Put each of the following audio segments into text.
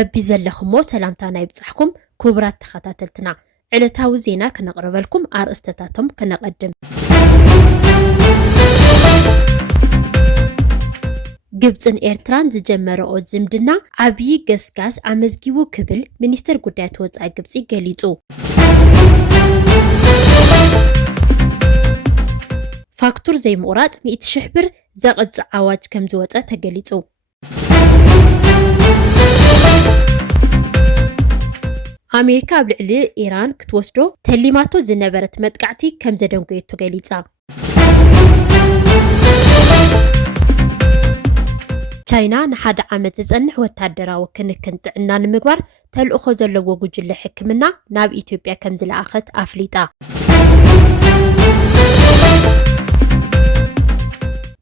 ببي زلخمو سلامتانا يبصحكم كبرات تخاتلتنا علتاو زينا كنقرب لكم أرستاتهم كنقدم. ግብፅን ኤርትራን ዝጀመረኦ ዝምድና ዓብይ ገስጋስ ኣመዝጊቡ ክብል ሚኒስተር ጉዳያት ወፃኢ ግብፂ ገሊጹ። ፋክቱር ዘይምቁራጽ 100,000 ብር ዘቕጽዕ ኣዋጅ ከም ዝወፀ ተገሊጹ። ኣሜሪካ ኣብ ልዕሊ ኢራን ክትወስዶ ተሊማቶ ዝነበረት መጥቃዕቲ ከም ዘደንጎየቶ ገሊጻ። ቻይና ንሓደ ዓመት ዝጸንሕ ወታደራዊ ክንክን ጥዕና ንምግባር ተልእኾ ዘለዎ ጉጅለ ሕክምና ናብ ኢትዮጵያ ከም ዝለኣኸት ኣፍሊጣ።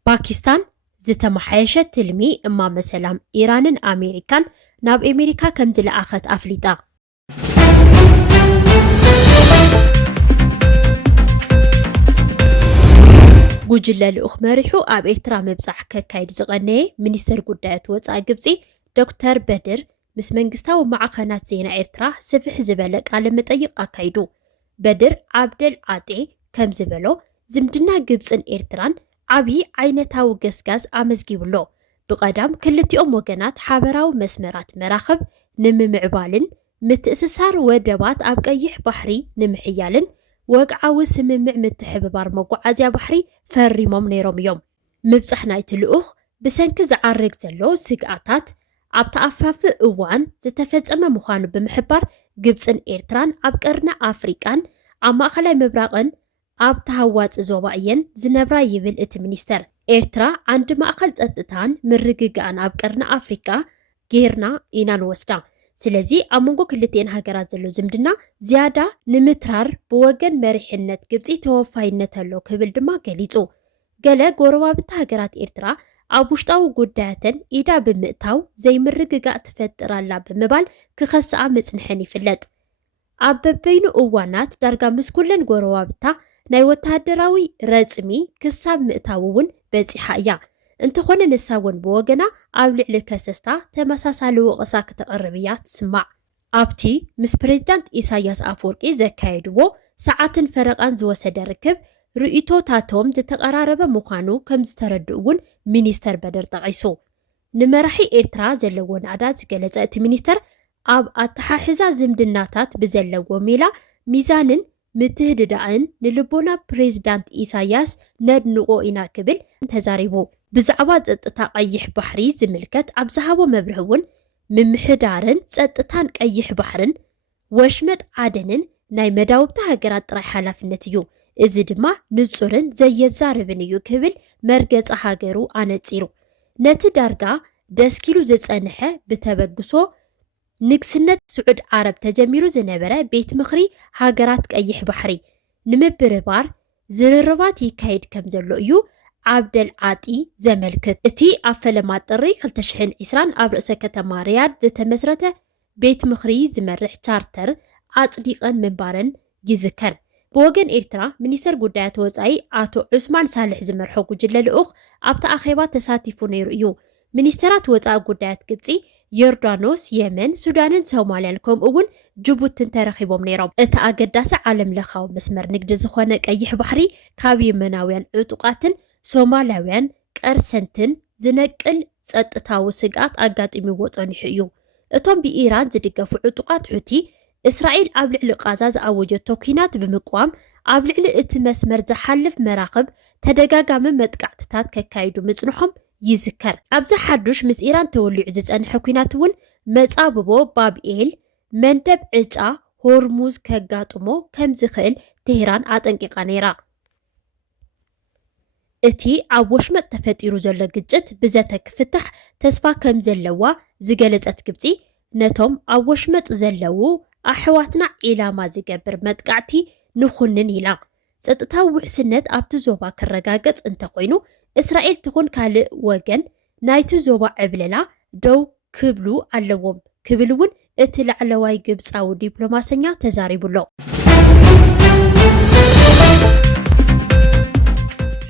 ፓኪስታን ዝተመሓየሸ ትልሚ እማመ ሰላም ኢራንን ኣሜሪካን ናብ ኣሜሪካ ከም ዝለኣኸት ኣፍሊጣ። ጉጅለ ልኡኽ መሪሑ ኣብ ኤርትራ ምብጻሕ ከካይድ ዝቐነየ ሚኒስተር ጉዳያት ወፃኢ ግብፂ ዶክተር በድር ምስ መንግስታዊ ማዕኸናት ዜና ኤርትራ ስፍሕ ዝበለ ቃለ መጠይቕ ኣካይዱ። በድር ዓብደል ዓጤ ከም ዝበሎ ዝምድና ግብፅን ኤርትራን ዓብይ ዓይነታዊ ገስጋስ ኣመዝጊብሎ። ብቐዳም ክልቲኦም ወገናት ሓበራዊ መስመራት መራኸብ ንምምዕባልን ምትእስሳር ወደባት ኣብ ቀይሕ ባሕሪ ንምሕያልን ወግዓዊ ስምምዕ ምትሕብባር መጓዓዝያ ባሕሪ ፈሪሞም ነይሮም እዮም። ምብጻሕ ናይቲ ልኡኽ ብሰንኪ ዝዓርግ ዘሎ ስግኣታት ኣብ ተኣፋፊ እዋን ዝተፈጸመ ምዃኑ ብምሕባር ግብፅን ኤርትራን ኣብ ቀርኒ ኣፍሪቃን ኣብ ማእኸላይ ምብራቕን ኣብ ተሃዋፂ ዞባ እየን ዝነብራ ይብል እቲ ሚኒስተር። ኤርትራ ዓንዲ ማእኸል ፀጥታን ምርግጋእን ኣብ ቀርኒ ኣፍሪቃ ጌርና ኢና ንወስዳ። ስለዚ ኣብ መንጎ ክልቲአን ሃገራት ዘሎ ዝምድና ዝያዳ ንምትራር ብወገን መሪሕነት ግብፂ ተወፋይነት ኣሎ ክብል ድማ ገሊጹ። ገለ ጎረባብቲ ሃገራት ኤርትራ ኣብ ውሽጣዊ ጉዳያተን ኢዳ ብምእታው ዘይምርግጋእ ትፈጥራላ ብምባል ክኸስኣ ምጽንሐን ይፍለጥ። ኣብ በበይኑ እዋናት ዳርጋ ምስ ኩለን ጎረባብታ ናይ ወታደራዊ ረጽሚ ክሳብ ምእታው እውን በፂሓ እያ። እንተኾነ ንሳ እውን ብወገና ኣብ ልዕሊ ከሰስታ ተመሳሳሊ ወቀሳ ከተቐርብ እያ ትስማዕ። ኣብቲ ምስ ፕሬዚዳንት ኢሳያስ ኣፈወርቂ ዘካየድዎ ሰዓትን ፈረቓን ዝወሰደ ርክብ ርእይቶታቶም ዝተቐራረበ ምዃኑ ከም ዝተረድኡ እውን ሚኒስተር በድር ጠቒሱ። ንመራሒ ኤርትራ ዘለዎ ናዕዳ ዝገለጸ እቲ ሚኒስተር ኣብ ኣተሓሕዛ ዝምድናታት ብዘለዎ ሜላ ሚዛንን ምትህድዳእን ንልቦና ፕሬዚዳንት ኢሳያስ ነድንቆ ኢና ክብል ተዛሪቡ። ብዛዕባ ፀጥታ ቀይሕ ባሕሪ ዝምልከት ኣብ ዝሃቦ መብርህ እውን ምምሕዳርን ፀጥታን ቀይሕ ባሕርን ወሽመጥ ዓደንን ናይ መዳውብቲ ሃገራት ጥራይ ሓላፍነት እዩ። እዚ ድማ ንጹርን ዘየዛርብን እዩ ክብል መርገፂ ሃገሩ ኣነፂሩ። ነቲ ዳርጋ ደስኪሉ ዝጸንሐ ብተበግሶ ንግስነት ስዑድ ዓረብ ተጀሚሩ ዝነበረ ቤት ምኽሪ ሃገራት ቀይሕ ባሕሪ ንምብርባር ዝርርባት ይካየድ ከም ዘሎ እዩ ዓብደል ዓጢ ዘመልክት። እቲ ኣብ ፈለማ ጥሪ 2020 ኣብ ርእሰ ከተማ ሪያድ ዝተመስረተ ቤት ምኽሪ ዝመርሕ ቻርተር ኣጽዲቐን ምንባረን ይዝከር። ብወገን ኤርትራ ሚኒስተር ጉዳያት ወፃኢ ኣቶ ዑስማን ሳልሕ ዝመርሖ ጉጅለ ልኡኽ ኣብቲ ኣኼባ ተሳቲፉ ነይሩ እዩ። ሚኒስተራት ወፃኢ ጉዳያት ግብፂ ዮርዳኖስ፣ የመን፣ ሱዳንን ሶማልያን ከምኡውን ጅቡትን ተረኺቦም ነይሮም። እቲ ኣገዳሲ ዓለም ለኻዊ መስመር ንግዲ ዝኾነ ቀይሕ ባሕሪ ካብ የመናውያን ዕጡቃትን ሶማልያውያን ቀርሰንትን ዝነቅል ፀጥታዊ ስግኣት ኣጋጢምዎ ፀኒሑ እዩ። እቶም ብኢራን ዝድገፉ ዕጡቃት ሑቲ እስራኤል ኣብ ልዕሊ ቃዛ ዝኣወጀቶ ኩናት ብምቋም ኣብ ልዕሊ እቲ መስመር ዝሓልፍ መራኽብ ተደጋጋሚ መጥቃዕትታት ከካይዱ ምጽንሖም ይዝከር። ኣብዚ ሓዱሽ ምስ ኢራን ተወሊዑ ዝጸንሐ ኩናት እውን መጻብቦ ባብኤል መንደብ ዕጫ ሆርሙዝ ከጋጥሞ ከም ዝኽእል ቴህራን ኣጠንቂቓ ነይራ። እቲ ኣብ ወሽመጥ ተፈጢሩ ዘሎ ግጭት ብዘተ ክፍታሕ ተስፋ ከም ዘለዋ ዝገለጸት ግብፂ ነቶም ኣብ ወሽመጥ ዘለዉ ኣሕዋትና ኢላማ ዝገብር መጥቃዕቲ ንኹንን ኢላ። ፀጥታዊ ውሕስነት ኣብቲ ዞባ ክረጋገጽ እንተኮይኑ እስራኤል ትኹን ካልእ ወገን ናይቲ ዞባ ዕብለላ ደው ክብሉ ኣለዎም ክብል እውን እቲ ላዕለዋይ ግብፃዊ ዲፕሎማሰኛ ተዛሪቡሎ።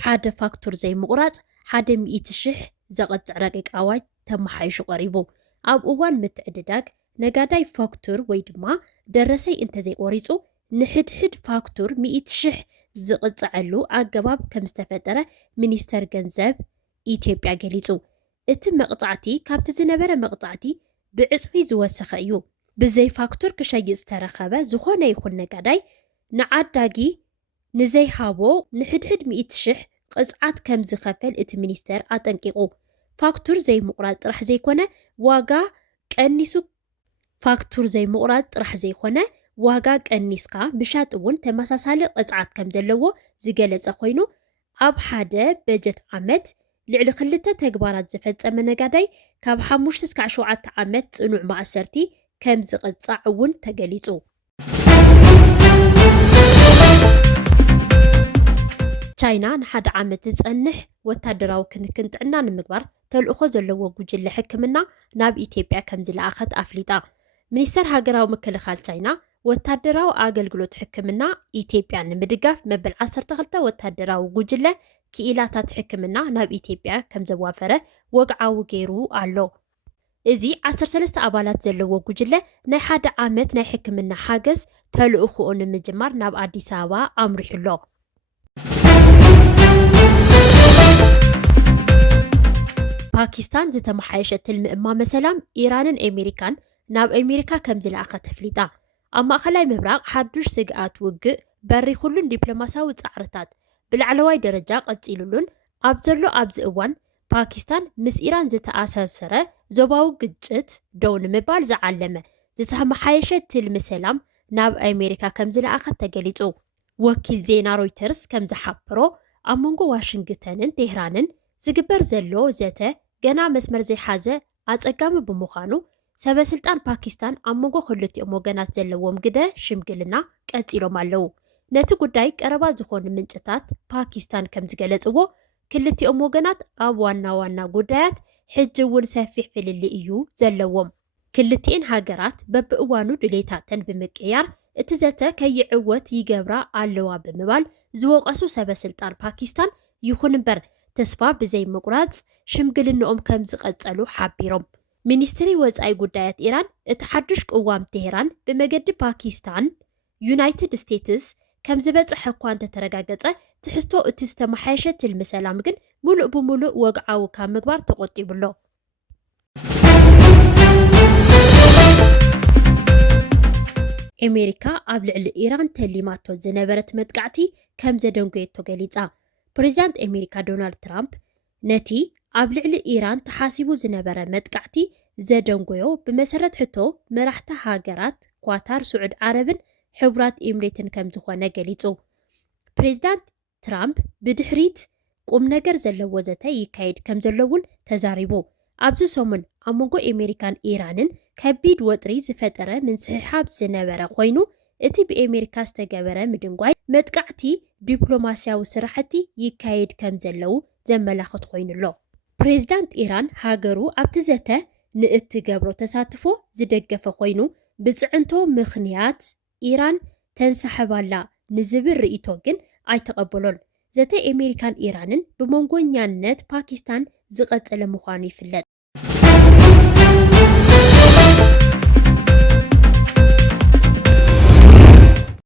ሓደ ፋክቱር ዘይምቁራጽ 100,000 ዘቐጽዕ ረቂቅ ኣዋጅ ተመሓይሹ ቀሪቡ። ኣብ እዋን ምትዕድዳግ ነጋዳይ ፋክቱር ወይ ድማ ደረሰይ እንተዘይቆሪፁ ንሕድሕድ ፋክቱር 100,000 ዝቕፅዐሉ ኣገባብ ከም ዝተፈጠረ ሚኒስተር ገንዘብ ኢትዮጵያ ገሊጹ። እቲ መቕፃዕቲ ካብቲ ዝነበረ መቕፃዕቲ ብዕፅፊ ዝወሰኸ እዩ። ብዘይ ፋክቱር ክሸይጥ ዝተረኸበ ዝኾነ ይኹን ነጋዳይ ንዓዳጊ ንዘይሃቦ ንሕድሕድ 100,000 ቅፅዓት ከም ዝኸፈል እቲ ሚኒስተር ኣጠንቂቑ። ፋክቱር ዘይምቑራፅ ጥራሕ ዘይኮነ ዋጋ ቀኒስካ ምሻጥ እውን ተመሳሳሊ ቅፅዓት ከም ዘለዎ ዝገለጸ ኮይኑ ኣብ ሓደ በጀት ዓመት ልዕሊ 2 ተግባራት ዝፈጸመ ነጋዳይ ካብ 5 እስካብ 7 ዓመት ጽኑዕ ማእሰርቲ ከም ዝቕጻዕ እውን ተገሊጹ። ቻይና ንሓደ ዓመት ዝጸንሕ ወታደራዊ ክንክን ጥዕና ንምግባር ተልእኾ ዘለዎ ጉጅለ ሕክምና ናብ ኢትዮጵያ ከም ዝለኣኸት ኣፍሊጣ። ሚኒስተር ሃገራዊ ምክልኻል ቻይና ወታደራዊ ኣገልግሎት ሕክምና ኢትዮጵያ ንምድጋፍ መበል 12 ወታደራዊ ጉጅለ ክኢላታት ሕክምና ናብ ኢትዮጵያ ከም ዘዋፈረ ወግዓዊ ገይሩ ኣሎ። እዚ 13 ኣባላት ዘለዎ ጉጅለ ናይ ሓደ ዓመት ናይ ሕክምና ሓገዝ ተልእኽኡ ንምጅማር ናብ ኣዲስ ኣበባ ኣምሪሑሎ። ፓኪስታን ዝተመሓየሸ ትልሚ እማመ ሰላም ኢራንን ኣሜሪካን ናብ ኣሜሪካ ከም ዝለኣኸት ተፍሊጣ። ኣብ ማእኸላይ ምብራቕ ሓዱሽ ስግኣት ውግእ በሪኹሉን ዲፕሎማስያዊ ፃዕርታት ብላዕለዋይ ደረጃ ቀፂሉሉን ኣብ ዘሎ ኣብዚ እዋን ፓኪስታን ምስ ኢራን ዝተኣሳሰረ ዞባዊ ግጭት ደው ንምባል ዝዓለመ ዝተመሓየሸ ትልሚ ሰላም ናብ ኣሜሪካ ከም ዝለኣኸት ተገሊጹ። ወኪል ዜና ሮይተርስ ከም ዝሓበሮ ኣብ መንጎ ዋሽንግተንን ቴህራንን ዝግበር ዘሎ ዘተ ገና መስመር ዘይሓዘ ኣጸጋሚ ብምዃኑ ሰበስልጣን ፓኪስታን ኣብ መንጎ ክልቲኦም ወገናት ዘለዎም ግደ ሽምግልና ቀፂሎም ኣለዉ። ነቲ ጉዳይ ቀረባ ዝኾኑ ምንጭታት ፓኪስታን ከም ዝገለጽዎ ክልቲኦም ወገናት ኣብ ዋና ጉዳያት ሕጂ እውን ሰፊሕ ፍልሊ እዩ ዘለዎም። ክልቲአን ሃገራት በብእዋኑ ድሌታተን ብምቅያር እቲ ዘተ ከይዕወት ይገብራ ኣለዋ ብምባል ዝወቐሱ ሰበስልጣን ፓኪስታን ይኹን እምበር ተስፋ ብዘይ ምቁራጽ ሽምግልንኦም ከም ዝቐጸሉ ሓቢሮም። ሚኒስትሪ ወፃኢ ጉዳያት ኢራን እቲ ሓዱሽ ቅዋም ቴህራን ብመገዲ ፓኪስታን ዩናይትድ ስቴትስ ከም ዝበፅሐ እኳ እንተተረጋገፀ ትሕዝቶ እቲ ዝተመሓየሸ ትልሚ ሰላም ግን ሙሉእ ብሙሉእ ወግዓዊ ካብ ምግባር ተቆጢቡሎ። ኣሜሪካ ኣብ ልዕሊ ኢራን ተሊማቶ ዝነበረት መጥቃዕቲ ከም ዘደንጎየቶ ገሊፃ። ፕሬዚዳንት ኣሜሪካ ዶናልድ ትራምፕ ነቲ ኣብ ልዕሊ ኢራን ተሓሲቡ ዝነበረ መጥቃዕቲ ዘደንጎዮ ብመሰረት ሕቶ መራሕቲ ሃገራት ኳታር፣ ስዑድ ዓረብን ሕቡራት ኤምሬትን ከም ዝኾነ ገሊጹ። ፕሬዚዳንት ትራምፕ ብድሕሪት ቁም ነገር ዘለዎ ዘተ ይካየድ ከም ዘለውን ተዛሪቡ። ኣብዚ ሰሙን ኣብ መንጎ ኣሜሪካን ኢራንን ከቢድ ወጥሪ ዝፈጠረ ምንስሕሓብ ዝነበረ ኮይኑ እቲ ብኣሜሪካ ዝተገበረ ምድንጓይ መጥቃዕቲ ዲፕሎማስያዊ ስራሕቲ ይካየድ ከም ዘለው ዘመላኽት ኮይኑሎ። ፕሬዚዳንት ኢራን ሃገሩ ኣብቲ ዘተ ንእትገብሮ ተሳትፎ ዝደገፈ ኮይኑ ብፅዕንቶ ምኽንያት ኢራን ተንሰሓባላ ንዝብል ርእይቶ ግን ኣይተቐበሎን። ዘተ ኣሜሪካን ኢራንን ብመንጎኛነት ፓኪስታን ዝቐፀለ ምዃኑ ይፍለጥ።